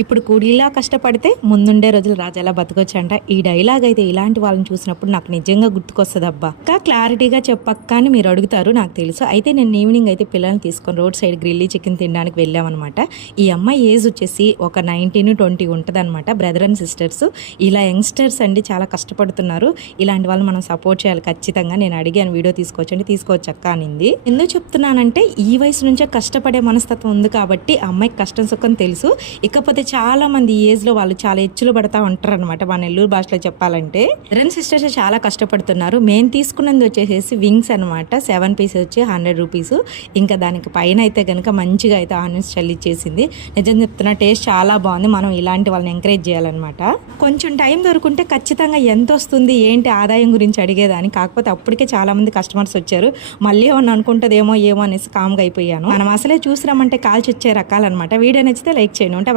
ఇప్పుడు కూలీలా కష్టపడితే ముందుండే రోజులు రాజాలా బతకొచ్చు అంట ఈ డైలాగ్ అయితే ఇలాంటి వాళ్ళని చూసినప్పుడు నాకు నిజంగా గుర్తుకొస్తుంది అబ్బా ఇంకా క్లారిటీగా చెప్పక్క అని మీరు అడుగుతారు నాకు తెలుసు. అయితే నేను ఈవినింగ్ అయితే పిల్లల్ని తీసుకొని రోడ్ సైడ్ గ్రిల్లీ చికెన్ తినడానికి వెళ్ళామన్నమాట. ఈ అమ్మాయి ఏజ్ వచ్చేసి ఒక నైన్టీన్ ట్వంటీ ఉంటుందన్నమాట బ్రదర్ అండ్ సిస్టర్స్ ఇలా యంగ్స్టర్స్ అండి చాలా కష్టపడుతున్నారు. ఇలాంటి వాళ్ళు మనం సపోర్ట్ చేయాలి ఖచ్చితంగా. నేను అడిగాను వీడియో తీసుకోవచ్చండి తీసుకోవచ్చక్క అనింది. ఎందుకు చెప్తున్నానంటే ఈ వయసు నుంచే కష్టపడే మనస్తత్వం ఉంది కాబట్టి అమ్మాయికి కష్టం సుఖం తెలుసు. ఇకపోతే చాలా మంది ఏజ్లో ఏజ్లో వాళ్ళు చాలా ఎచ్చులు పడతా ఉంటారు అనమాట మన నెల్లూరు భాషలో చెప్పాలంటే. రెన్ సిస్టర్స్ చాలా కష్టపడుతున్నారు. మేము తీసుకున్నది వచ్చేసి వింగ్స్ అనమాట సెవెన్ పీస్ వచ్చి హండ్రెడ్ రూపీస్ ఇంకా దానికి పైన అయితే కనుక మంచిగా అయితే ఆనియన్స్ చల్లిచ్చేసింది నిజం చెప్తున్నా టేస్ట్ చాలా బాగుంది. మనం ఇలాంటి వాళ్ళని ఎంకరేజ్ చేయాలన్నమాట. కొంచెం టైం దొరుకుంటే ఖచ్చితంగా ఎంత వస్తుంది ఏంటి ఆదాయం గురించి అడిగేదాన్ని. కాకపోతే అప్పటికే చాలా మంది కస్టమర్స్ వచ్చారు. మళ్ళీ ఏమన్నా అనుకుంటుందేమో ఏమో అనేసి కామ్గా అయిపోయాను. మనం అసలే చూసిరామంటే కాల్చి వచ్చే రకాలన్నమాట. వీడియో నచ్చితే లైక్ చేయండి. అంటే